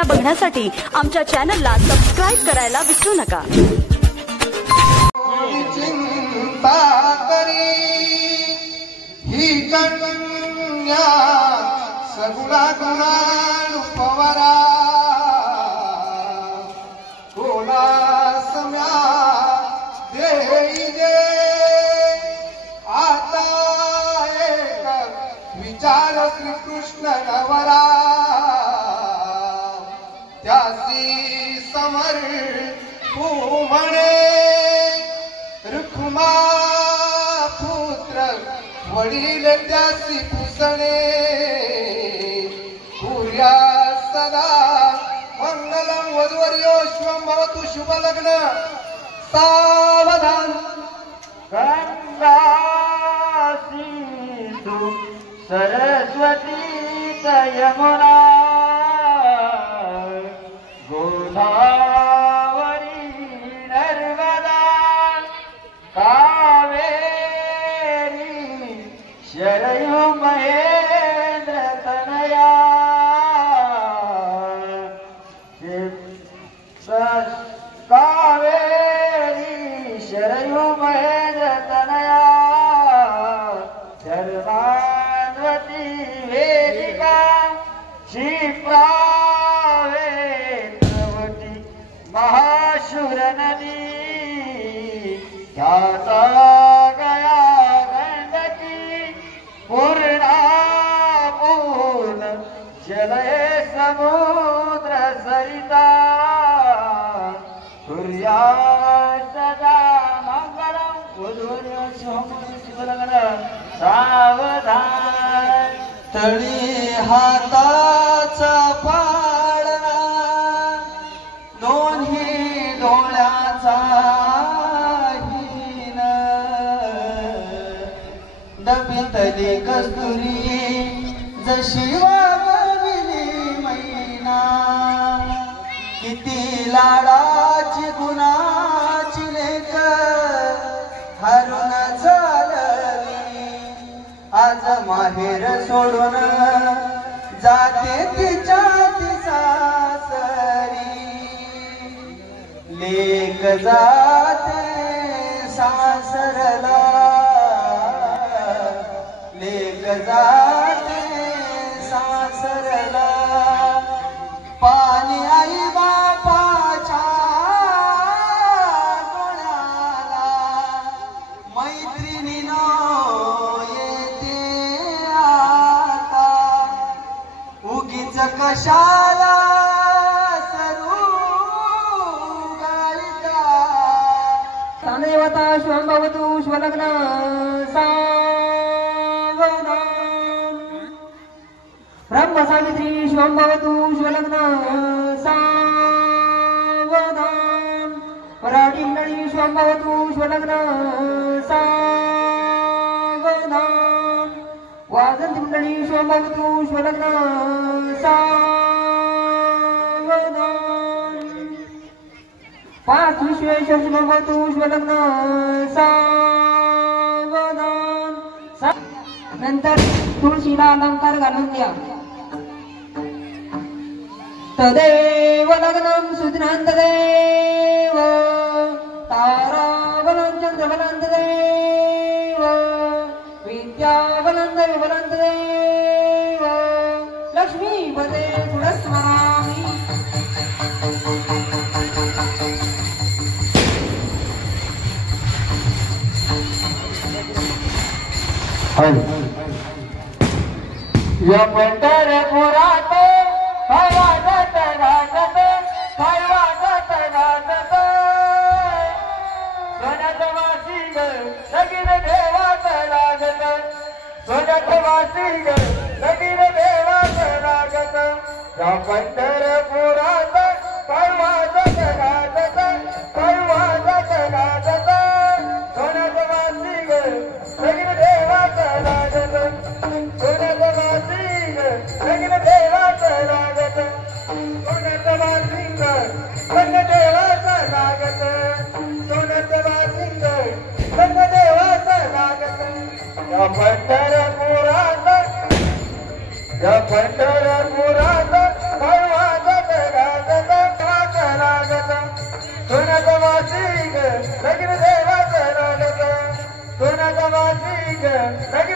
बातम्या बघण्यासाठी आमच्या चॅनलला सबस्क्राइब करायला विसरू नका। ही कन्या सगुणा पवारा कोणा सम्या देई दे आता एक विचार श्रीकृष्ण नवरा त्यासी समर म्हणे रुक्मा पुत्र वडील त्यासी पुसणे सूर्या सदा मंगलम वधूवर्यो शुभम भवतु शुभ लग्न सावधान गंगा सिंधु सरस्वती यमुना गोदावरी नर्मदा कावेरी शरयू महेंद्र तनया कावेरी शरयू महेंद्र तनया धर्मान्वती वेदिका क्षिप्रा वेत्रवती महाशूर नदी ख्याता गया गंडकी पूर्णा पूर्ण जलये समुद्र सरिता सूर्या सदा मंगलम वधूवर्यो शुभ लग्न सावधान तळी हाताचा पाळणा दोन्ही डोळ्याचा हीन डबितली कस्तुरी जशी वागविली मैना किती लाडाची गुणाची लेक हरून चालली आज माहेर सोडून जाते तिच्या सासरी लेक जाते सासरला लेक जाते सासरला पाणी आई बापाच्या डोळ्याला मैत्रिणीनो कशाला सरू गाळिका सानदेवता शुभम भवतु शुभ लग्न सावधान ब्रह्म सावित्री शुभम भवतु शुभ लग्न सावधान वराडी मंडळी शुभम भवतु शुभ लग्न सावधान वाजंती मंडळी शुभम भवतु शुभ लग्न सावधान पाच विश्वेश्वर शुभम भवतु शुभ लग्न सावधान नंतर तुळशीला अलंकार घालून द्या तदेव लग्नम सुदिनांत देव ताराबलं चंद्रबलं देव विद्याबलं दैवबलं देव लक्ष्मीपते गुणस्मरामि या पंढरपुरात काय वाजत गाजत काय वाजत गाजत सोन्यात वासी ग लगीन देवात लागत सोन्यात वासी ग लगीन देवात लागत या पंढरपुरात काय वाजत गाजत काय वाजत गाजत सोन्यात वासी ग लगीन देवात लागत सोन्यात वासी ग लगीन देवात लागत सोन्यात वासी ग लगीन देवात लागत सोन्यात वासी ग लगीन देवात लागत या पंढरपुरात काय वाजत लगीन देवाचं नाटक सोन्याचा वासिक लगीन